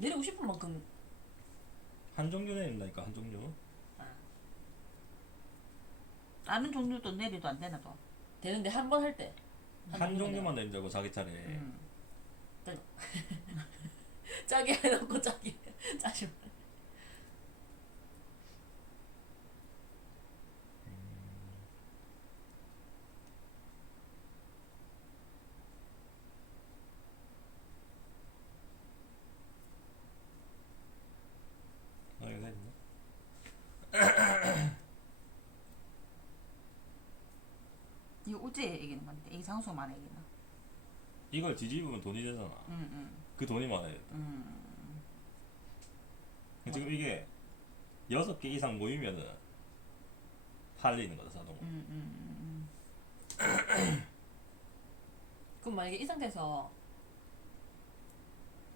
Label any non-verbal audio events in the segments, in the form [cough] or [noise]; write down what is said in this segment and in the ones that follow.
내리고 싶은 만큼 한 종류 내린다니까 한 종류. 다른 종류도 내려도 안 되나 또. 되는데 한 번 할 때. 한 종류만 내린다고 자기 차례. 음. [laughs] 짜게 해놓고 짜게 [laughs] 짜지 마. 아 이거 내린다. 이거 어째 얘기는 건데 이 상수만 얘기나. 이걸 뒤집으면 돈이 되잖아. 음, 음, 그 돈이 많아야 돼. 음. 지금 이게 여섯 개 이상 모이면은 팔리는 거다 자동으로. 음, 음, 그럼 만약에 이 상태에서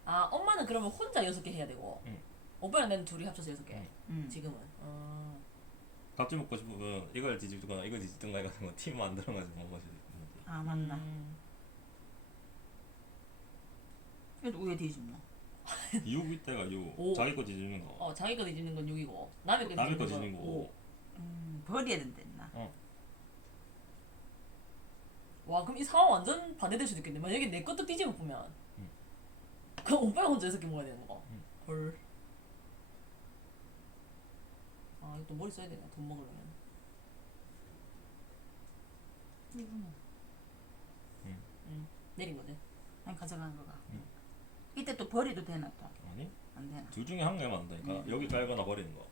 아 엄마는 그러면 혼자 여섯 개 해야 되고 응. 오빠랑 나는 둘이 합쳐서 여섯 개. 응. 음. 지금은. 어. 밥집 먹고 싶으면 이걸 뒤집거나 이걸 뒤집든가 해가지고 [laughs] 팀 만들어가지고 먹어야 돼. 아 맞나. 음. 그래도 왜 뒤집노? 6 이때가 6. 오. 자기 거 뒤집는 거. 어 자기 거 뒤집는 건 6이고 남의 거 남의 거 뒤집는 거. 오. 음, 버려야 된다. 와 그럼 이 상황 완전 반대될 수도 있겠네. 만약에 내 것도 뒤집어 보면 응. 그럼 오빠가 혼자 여섯 개 먹어야 되는 거. 응. 헐. 아 이거 또 머리 써야 되나 돈 먹으려면. 이거는 응. 응. 내린 거지. 아니 가져간 거가. 음. 이때 또 버려도 되나 또? 아니 안 되나? 둘 중에 한 개만 한다니까. 음. 여기 깔거나 버리는 거.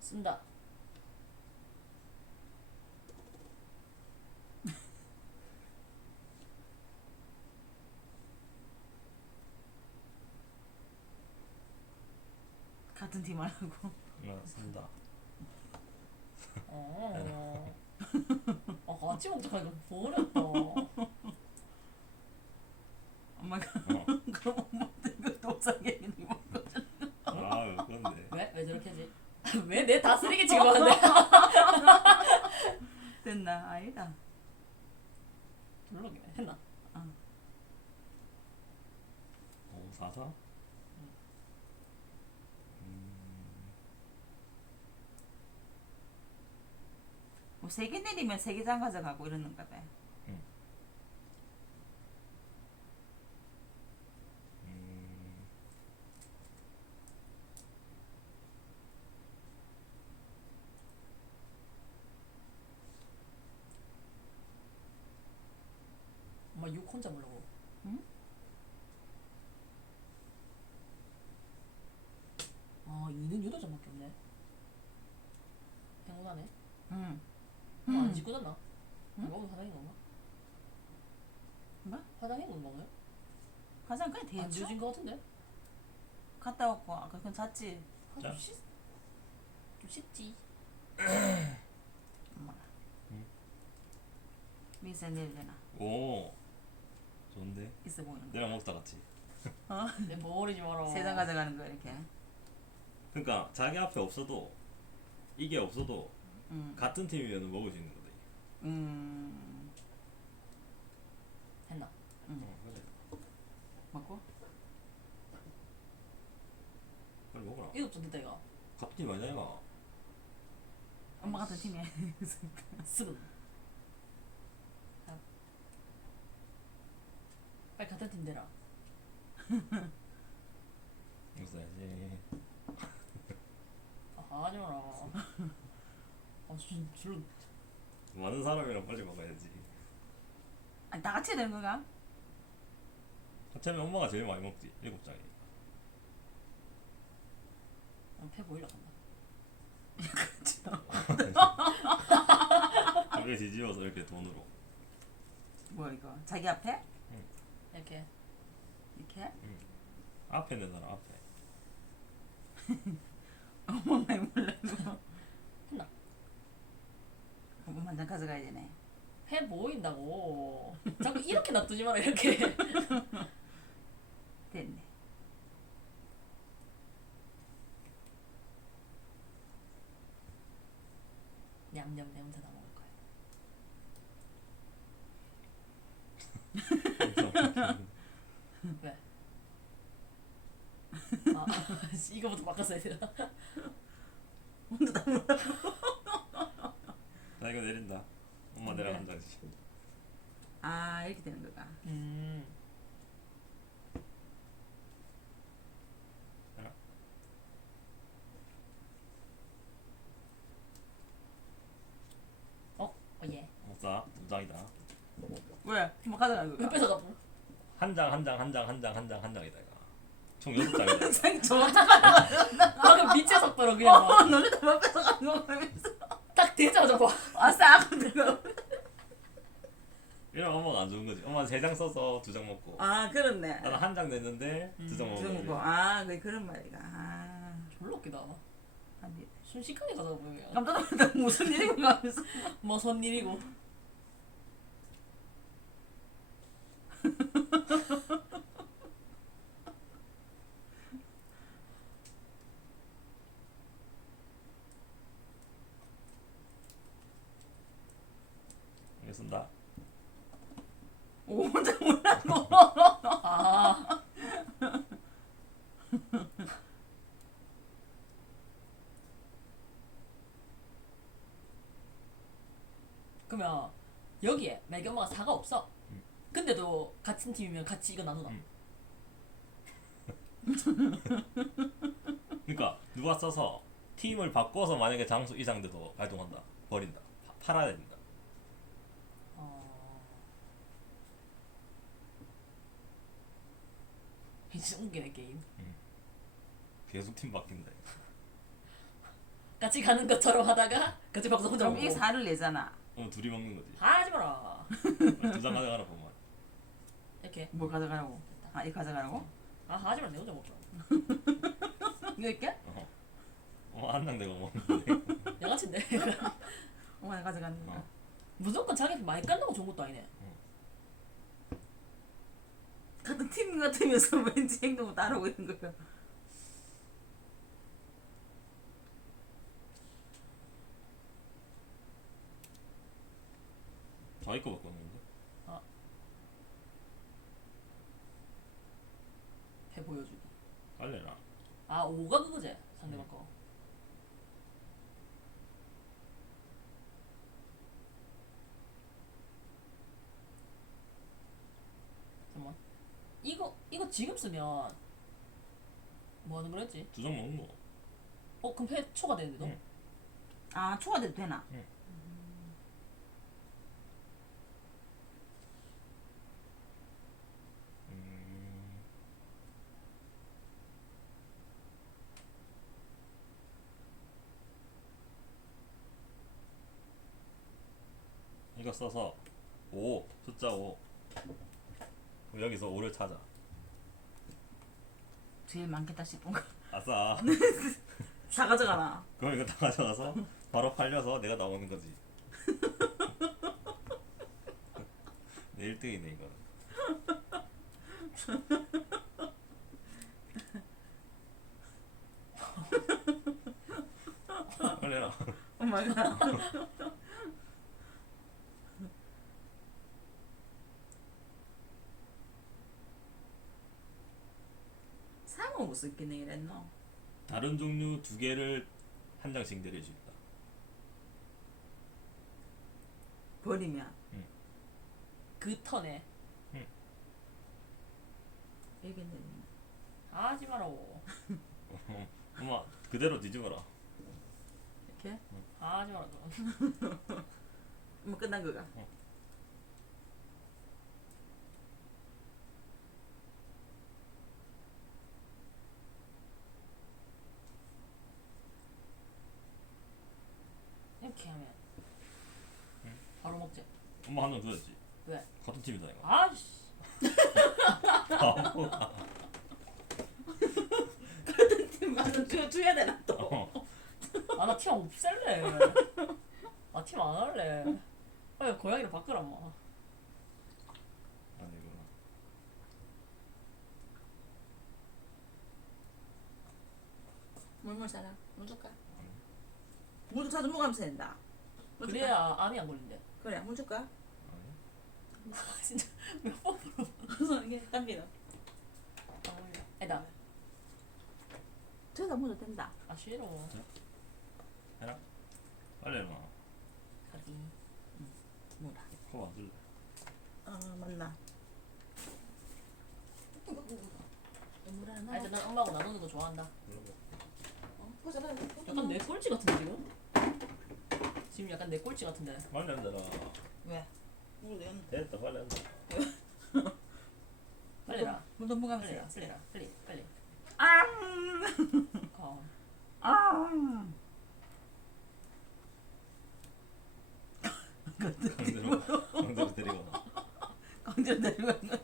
쓴다. 같은 팀 하고. 나 쓴다. 어. 아 같이 먹자니까 버렸다. 엄마가 어. 그럼 엄마도 이거 도자기 있는 거. 아 그런데. 왜? 왜 저렇게 하지? 왜 내다 쓰레기 취급하는데? 됐나? 아니다. 별로기네 했나? 5 4 뭐 세 개 내리면 세 개장 가져가고 이러는가 봐. 음. 엄마 6 혼자 먹으려고. 응? 아 2는 8점밖에 없네. 행운하네. 응. 엄마 안 음. 잤나? 응? 먹으면 화장인 건가? 뭐? 화장인 건 먹어요? 가장 그냥 안 대충 지워진 거 같은데? 갔다 왔고 아까 그건 잤지. 아, 자. 좀 씻... 좀 씻지. [coughs] 엄마가. 응. 민세 내리려나 오. 좋은데. 있어 보이는 거. 내랑 먹다 같이. [laughs] 내 버리지 마라. 세장 가져가는 거 이렇게. 그러니까 자기 앞에 없어도 이게 없어도 음. 같은 팀이면 먹을 수 있는. 음. 했나? 어, 그래. 먹고. 빨리 먹어라. 이거 좀 됐다 이거. 팀 아니야 이거. 엄마 같은 팀이야. [laughs] 쓰금. 자. 빨리 같은 팀 되라. [laughs] 써야지. 아, 하지 마라. 아, 진 줄로 많은 사람이랑 빨리 먹어야지. 아니 다 같이 되는 거가? 하체는 엄마가 제일 많이 먹지. 일곱 장이. 아, 패 보이려 간다. 그게 뒤집어서 이렇게 돈으로. 뭐 이거 자기 앞에 이렇게. 이렇게 앞에 는 사람 앞에. [laughs] 엄마 많이 몰라고. 했나? 만장 가져가야 되네. 해 보인다고. 자꾸 이렇게 놔두지 마라 이렇게. [laughs] 됐네. 냠냠 내 혼자 먹을 거야. [laughs] 왜? 아, 아 이거부터 바꿨어야 되나? [laughs] 혼자 다 몰라. 나 이거 내린다. 엄마 네. 한 장씩. 아 이렇게 되는 거가. 음. 어? 어 예. 먹자. 두 장이다. 왜? 뭐 가져가 왜 그거. 뺏어가? 한 장, 한 장, 한 장, 한 장, 한 장, 한 장이다 이거. 총 여섯 장이다. [laughs] 생 좋다. 방금 빛의 속도로 그냥 어, 막 너네 다 뺏어가는 거 보면서. 딱 되자마자 봐. 그거. 이러면 엄마가 안 좋은 거지. 엄마는 세장 써서 두 장 먹고. 아 그렇네. 나는 한 장 냈는데 두장 음, 먹고. 좀 뭐, 아, 그 그런 말이가. 아, 졸라 웃기다. 아니, 순식간에 가다 보면 깜짝 놀랐다. 무슨 일인가 하면서. 뭐선 일이고. 이거 쓴다. 오, 혼자 몰라고. 아. 그러면 여기에 매기 엄마가 사가 없어. 음. 근데도 같은 팀이면 같이 이거 나누나? 음. 그러니까 누가 써서 팀을 바꿔서 만약에 장수 이상 돼도 발동한다. 버린다. 파- 팔아야 된다. 어... 진짜 웃기네 게임. 계속 팀 바뀐다. 같이 가는 것처럼 하다가 같이 바꿔서 혼자 그럼. 이게 살을 내잖아. 그럼 둘이 먹는 거지. 하지 마라. 두장 가져가라 보면. 이렇게. 뭘 가져가라고? 아, 이거 가져가라고? 아 하지 마라 내 혼자 먹자. [laughs] 이거 있게? 어. 어, 한장 내가 먹는데. 양아치인데. 엄마가 가져가는 거. 어. 무조건 자기 많이 깐다고 좋은 것도 아니네. 같은 팀 같으면서 [laughs] 왠지 행동을 따르고 있는 거야. 자기 거 바꿨는데. 배 보여주기. 깔래라. 아 5가 그거지 상대방 거. 잠깐만. 이거 이거 지금 쓰면 뭐 하는 거랬지? 두 장 먹는 거. 어 그럼 회 초과되는데도? 응. 아, 초과돼도 되나? 음. 이거 써서 5 숫자 5 그럼 여기서 5를 찾아 제일 많겠다 싶은 거. 아싸 [laughs] 다 가져가나? 그럼 이거 다 가져가서 바로 팔려서 내가 나오는 거지 내 1등이네 이거 빨리 해라 엄마가. 상어 무슨 기능이 랬노? 다른 종류 두 개를 한 장씩 내릴 수 있다. 버리면 그 턴에 얘기는 하지 마라고. [laughs] 엄마 그대로 뒤집어라. 이렇게 하지 마라 너. 뭐 끝난 거가. 이렇게 하면 바로 먹지. 엄마 한장 줘야지. 왜? 같은 팀이다 이거. 아씨. 바보가. 맞아 줘 줘야 되나 또. 어. 아나 팀 없앨래. 아팀 안 할래. 빨리 고양이로 바꾸라 뭐. 아니구나. 물물. 물 줄까? 물좀 찾아 먹으면서 된다. 그래야 암이 안 걸린대. 그래 물 줄까? 아니. [laughs] 진짜 몇 번. 그래서 이게 땀비다 아니다. 저기다 묻어도 된다 아 싫어. 해라. 빨리 해라. 가기. 뭐라 코안 들래. 아 맞나 물 하나 아난 엄마하고 나누는 거 좋아한다. 어, 약간 내 꼴찌 같은데 지금? 지금 약간 내 꼴찌 같은데. 빨리 한다라. 왜? 물 내었나? 됐다 빨리 한다. 빨리 해라. 물 넘어가면서 빨리. 해야지. 빨리 해라. 빨리 빨리. 아! 어. 아! 강제로 강제로 데리고 나. 강제 내리고 있는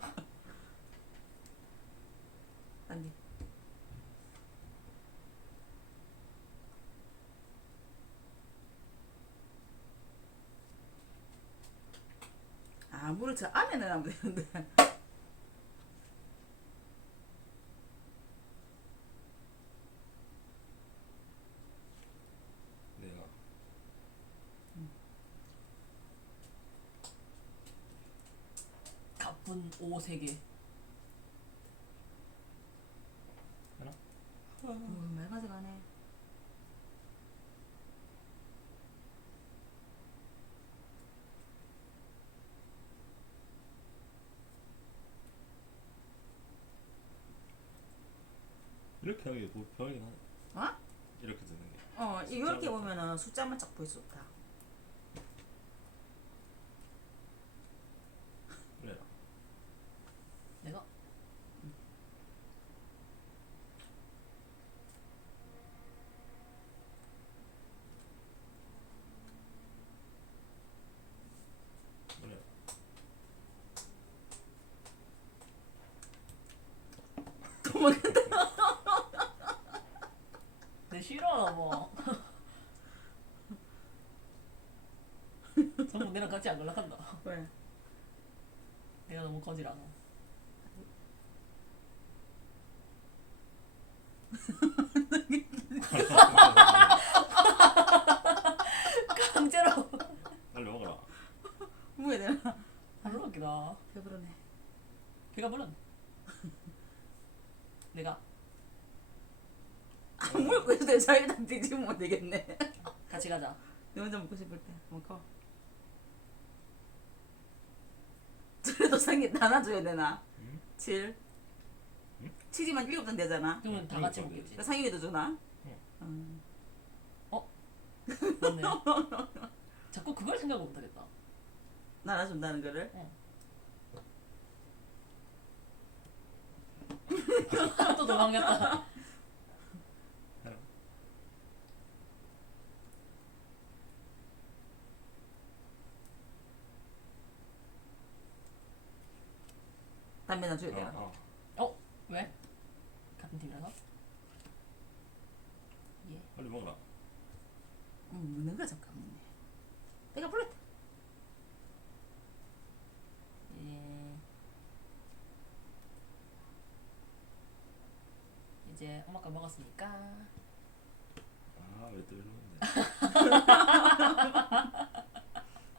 아니 아 물을 저 안에 넣으면 되는데. 내가. 가쁜 오세 개. 음, 말 가져가네 뭐 병이긴 하네. 어? 이렇게 되는 게. 어 이렇게 보면은 숫자만 쫙 보일 수 없다 그래. 내가 그래. 내 싫어 뭐. 내랑 같이 안 연락한다. 왜? [laughs] 내가 너무 거지라서. 강제로. 빨리 먹어라. 뭐야 되나? 별로 웃기다. 배부르네 걔가 물론. 내가 안 먹고 있어도 자기다 뒤집으면 되겠네 같이 가자. 너 혼자 먹고 싶을 때 먹어 그래도 상이 나눠줘야 되나? 응? 7 응? 7이면 7장 되잖아 그러면 다 응, 같이. 먹겠지. 그 상윤이도 주나? 응. 음. 맞네. [laughs] 자꾸 그걸 생각을 못하겠다. 나눠준다는 거를? [laughs] 또 도망갔다. 담배나 줘야 어, 되나? 어. 어? 왜? 같은 팀이라서? 예. 빨리 먹어라. 음, 먹는 거 잠깐 먹네 내가 불렀다 예. 이제 엄마 거 먹었으니까 아, 왜또 이러는데? [laughs]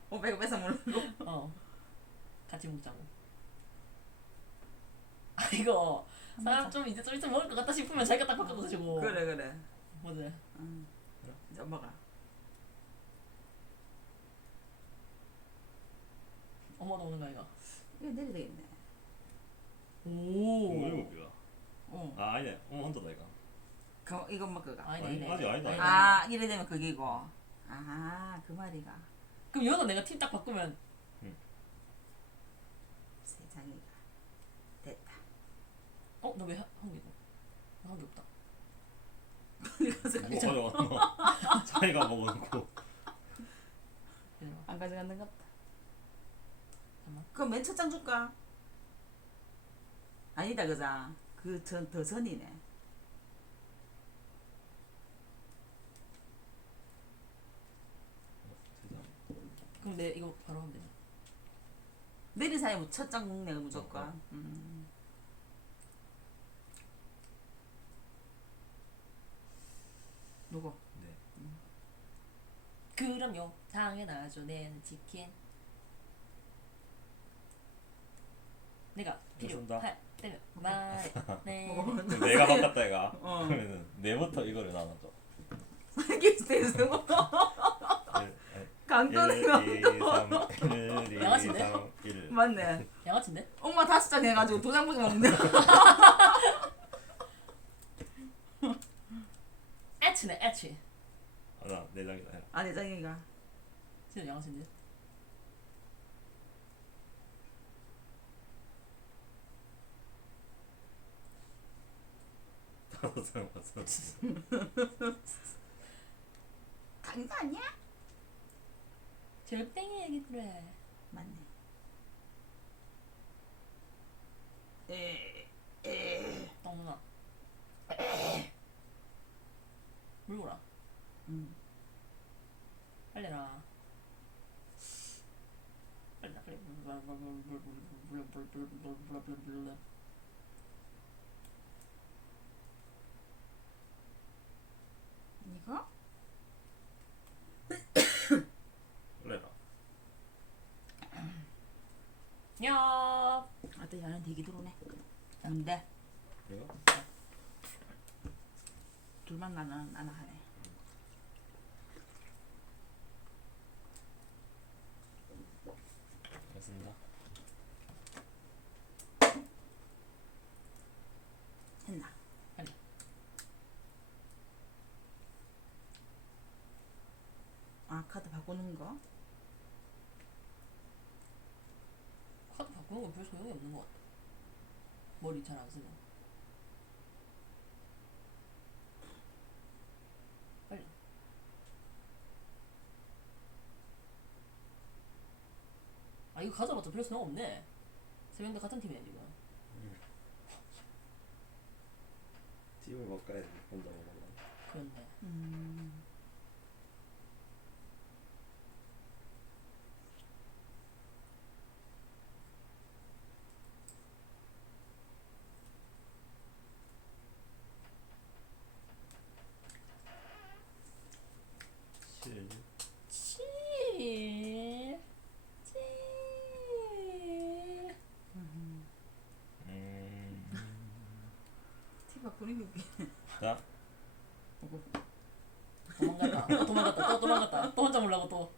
어 배가 뺏어 먹는 어 같이 먹자고. 아 이거 사람 좀 이제 좀 있으면 먹을 것 같다 싶으면 자기가 딱 바꿔 드시고. 거 그래 그래 맞아. 응. 이제 엄마가 엄마도 오는 거 아이가. 이거 내려 되겠네 오. 오, 일곱 개가. 어 아, 아니네. 어머, 혼자다 이거. 그, 이거 엄마 거가 아니네. 아니, 아니네. 아직 아니다. 아니네. 아 이래 되면 그게고 아그 말이가 그럼 여기서 내가 팀 딱 바꾸면 세상이가 됐다 어너왜한 개고? 한개 없다. 뭐 가져왔노? [laughs] 자기가 먹어놓고. 기다려봐. 안 가져갔는 것 같다. 그럼 맨 첫 장 줄까? 아니다 그자 그 전 더 전이네 세상. 그럼 내 이거 바로 하면 되냐? 내리 사이 첫장 먹네 무조건 요거. 네. 그럼요. 당연하죠. 네, 치킨. 내가 필요. 쏜다. 마. [laughs] 네. 어, 네. [laughs] 내가 바꿨다 얘가. 어. 그러면은 내부터 이거를 나눠줘. 사기 세수. 강도는 강도. 양아치네? 삼, 맞네. [laughs] 양아친데? 엄마 다섯 장 해가지고 도장보지 먹는다. 같이. 하나 내장이다. 아 내장이가. 지금 양심이. 다섯 간거 아니야? 절뱅이 얘기 그래. 맞네. 에, 에. 너무나. 에. 물고라. 음. 빨리라. 빨리라 빨리. 이거? 빨리라. 야. 아또 야는 되게 들어오네. 뭔데? 이거? 둘만 나는 안 하네. 알겠습니다. 했나? 아니. 아 카드 바꾸는 거? 카드 바꾸는 건 별 소용이 없는 것 같아. 머리 잘 안 쓰면. 이거 가져봤자 별 소용 없네. 세 명 다 같은 팀이야 지금. 팀을 바꿔야 돼. 혼자 먹으면. 그런데 음. 칠. 치. 치. 음. 티 바꾸는 게 웃기네. 자, 도망갔다. 또 도망갔다. 또 도망갔다. 또 혼자 몰라고 또.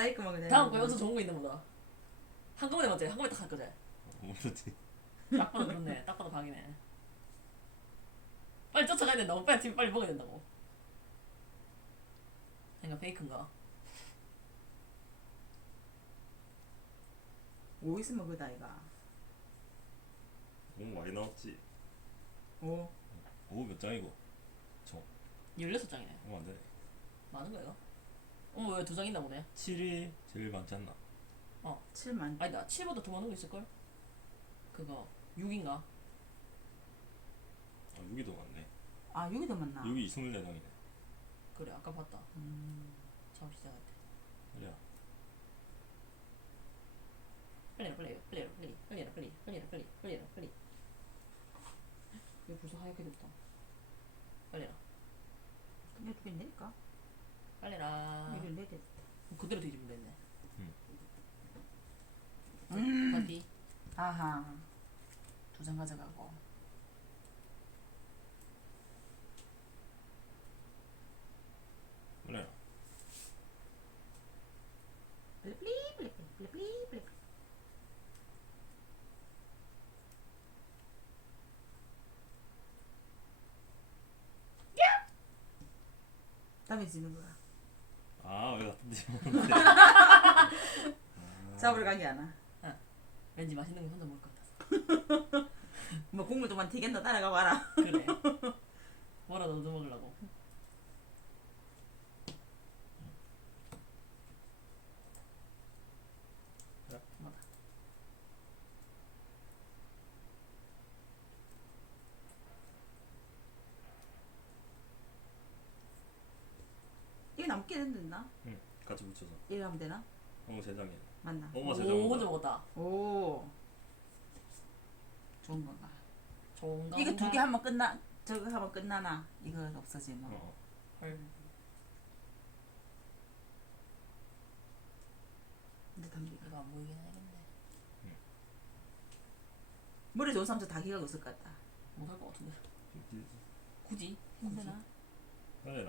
아 거만 그냥. 다음 거 여기서 좋은 거 있는 거다. 한꺼번에 맞지? 한꺼번에 딱할 거지? 모르지. 딱 봐도 그렇네. 딱 봐도 각이네. 빨리 쫓아가야 된다고. 빨리 팀 빨리 먹어야 된다고. 그러니까 페이크인가? 오 있으면 그다 이가. 너무 많이 나왔지. 오. 오, 몇 장이고? 16장이네. 오, 안 되네. 많은 거예요? 어머 왜 두 장 있나 보네. 7이 제일 많지 않나? 7만. 아니다. 7보다 더 많은 거 있을걸? 그거 6인가? 아, 6이 더 많네. 아 여기도 맞나? 6이 24장이네. 그래 아까 봤다. 음. 처음 시작할 때. 그래. 빨리 해라, 빨리 해라, 빨리 빨리 빨리 빨리 빨리 빨리 빨리. 왜 벌써 하얗게 됐다. 빨리 해라. 근데 두개 내릴까? 빨리 해라. 이를 내야 돼. 그대로 뒤집으면 됐네. 음. 어디? 아하. 두 장 가져가고. 그래. 플리플리 플리플리 플리플리 플리플리. 다음에 지는 거야. 잡으러 가기 않아. 왠지 맛있는 거 혼자 먹을 것 같아서. [laughs] 뭐 국물도 많 튀겠다 따라가 봐라. 그래. 뭐라도 얻어 먹으려고. 이게 남게 된다. 응, 같이 붙여서. 이거 하면 되나? 어머, 세 장이야. 맞나? 어머, 세 오. 먹었다. 오. 좋은 건가? 좋은가? 이거 두 개 하면 끝나. 저거 하면 끝나나? 이거 없어지 뭐. 어, 헐. 근데 담비가 이거 안 보이긴 하겠네. 머리 좋은 사람들 다 기가 없을 것 같다. 못할 것 같은데. 굳이? 힘드나? 빨리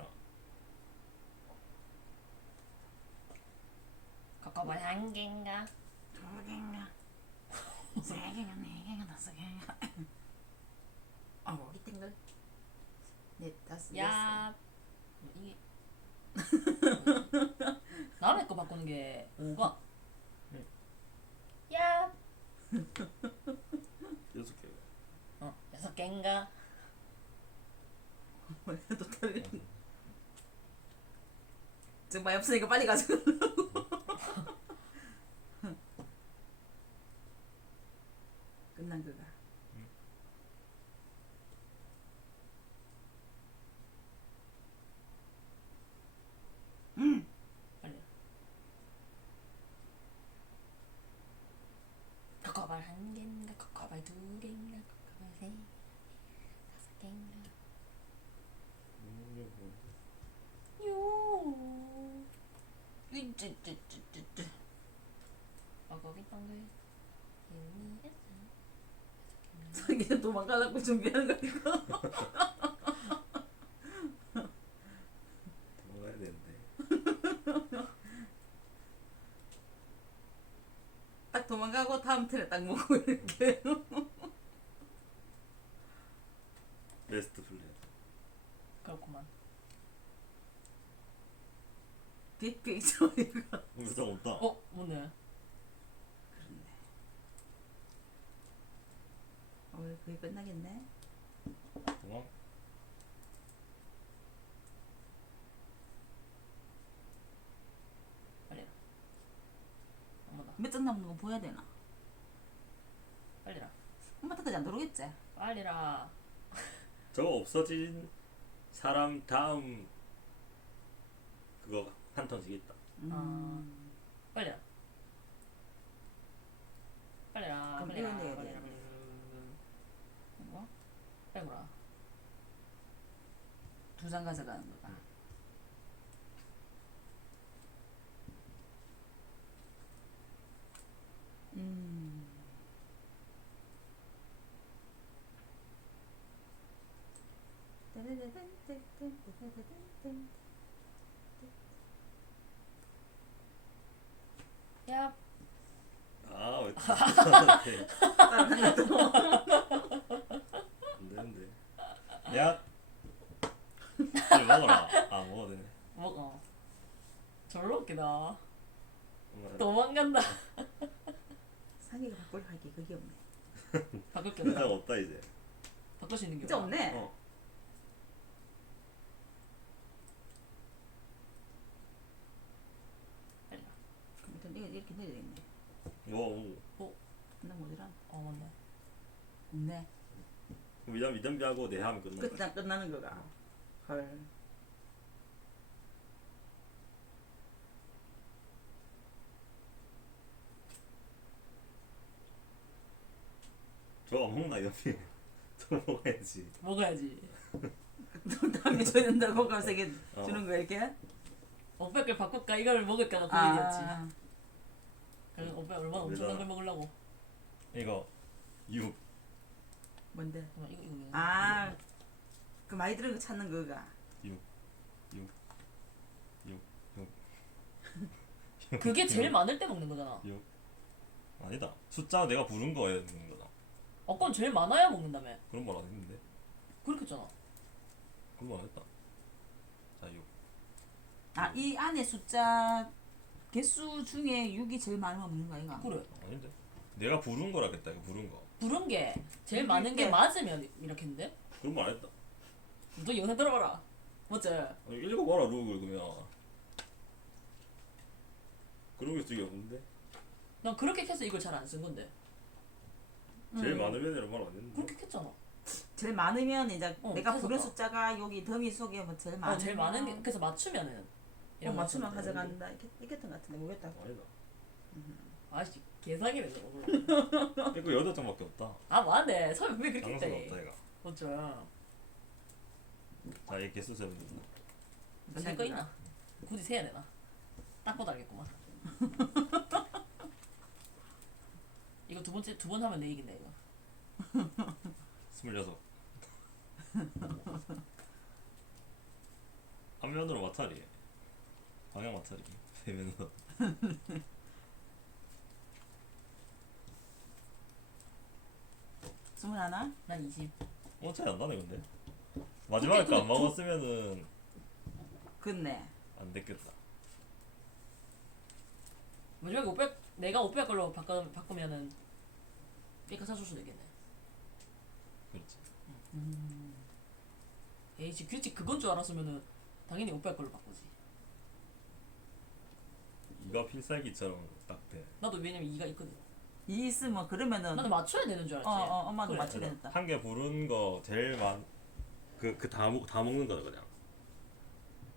라. 가까워 한 개인가? 두 개인가? 세 개가 네 개가 다섯 개가. 어, 이 땡글. 넷, 다섯. 야. 이게 [laughs] 남의 거 바꾸는 게 오가. 응. 야. [laughs] 여섯 개. 어 여섯 개인가? 또 다른. [laughs] 지금 많이 없으니까 빨리 가자. [laughs] 끝난 거가. 빨리. 코코발 한 개인가? 코코발 두 개인가? 코코발 세 다섯 개인가? 요. 쭈쭈쭈쭈쭈. 어거기 동글. 유니에서. 자기 도망가려고 준비하는 거니까. 먹어야 [laughs] 되는데. 딱 도망가고 다음 턴에 딱 먹고 이렇게. [laughs] 2,000원이고. [laughs] 여자 없다. 어, 뭐네. 그렇네. 오늘 그게 끝나겠네. 뭐? 빨리. 엄마다. 몇장 남는 거 보여야 되나? 빨리라. 엄마 끝까지 안 들어오겠지? 빨리라. 저 없어진 사람 다음 그거 한 턴씩 있다. 음. 빨리라. 빨리라. 그럼 빨리라. 빨리라. 뭐? 빼고라. 두장 가져가는 거다. 음. 야. 아. 안 되는데. 야. 빨리 먹어라. 아, 먹어도 되네. 먹어. 졸라 웃기다. 엄마, 도망간다. 상의가 바꿀 할게 그게 없네. 바꿀 게 회사가 없다. 없다 이제. 바꿀 수 있는 게 진짜 없다. 없네. 어. 빨리라. 그럼 일단 이거 이렇게 내야 되겠네. 뭐, 뭐. 나 뭐더라? 어 맞네. 없네. 미담 미담비하고 내 하면 끝나. 끝나 끝나는 거가. 헐. 저거 안 먹나 이담비. [laughs] 저거 먹어야지. 먹어야지. [laughs] 또 다음에 그럼 세개 어. 주는 거야 이렇게? 오빠 걸 바꿀까? 이걸 먹을까가 아. 고민이었지. 그럼 오빠 얼마나 엄청난? 걸 먹으려고? 이거 6. 뭔데? 잠깐만, 이거 이거. 아. 그 많이 들은 거 찾는 거가. 6. 6. 6. 6. 그게 제일 많을 때 먹는 거잖아. 6. 아니다. 숫자 내가 부른 거에 있는 거다. 어, 그건 제일 많아야 먹는다며. 그런 말 안 했는데. 그렇겠잖아. 그런 말 안 했다. 자, 6. 아 이 안에 숫자 개수 중에 6이 제일 많으면 먹는 거 아이가? 그래. 아닌데. 내가 부른 거라겠다. 이거 부른 거. 부른 게 제일 많은 게 때. 맞으면 이렇게 했는데? 그런 말 안 했다. 너 영상 들어봐라. 맞지? 아니, 읽어봐라 룩을 그러면. 그런 게 적이 없는데. 난 그렇게 해서 이걸 잘 안 쓴 건데. 제일 음. 많으면 이런 말안 했는데. 그렇게 했잖아. 제일 많으면 이제 어, 내가 부른 해석가. 숫자가 여기 더미 속에 뭐 제일 많은 어, 제일 많은 게 그래서 맞추면은 어, 이런 거 맞추면. 가져간다 이렇게 이랬던 것 같은데 모르겠다. 아니다. 아씨 개사기네 저거. [laughs] 이거 여덟 장밖에 없다. 아 맞네. 서면 왜 그렇게 장수가 없다 돼? 얘가. 어쩌. 자얘 개수 세면 된다. 만들 거 있나? 굳이 세야 되나? 딱 봐도 알겠구만. [laughs] 이거 두 번째 두 번 하면 내 이긴다 이거. [laughs] 스물여섯. 한 면으로 마찰이. 방향 마찰이. 세 면으로. 21? 난 20. 어 차이 안 나네 근데 마지막에 거안 먹었으면은 그네. 안 됐겠다 마지막에 500 내가 500 걸로 바꿔 바꾸면은 삐까 사줄 수도 있겠네. 그렇지 에이 지 그렇지 그건 줄 알았으면은 당연히 500 걸로 바꾸지. 이가 필살기처럼 딱돼 나도 왜냐면 이가 있거든. 이 있으면 그러면은 나도 맞춰야 되는 줄 알았지. 어, 어 엄마도 그래. 맞추려 했다. 한 개 부른 거 제일 많. 그 그 다 먹, 다 먹는 거다 그냥.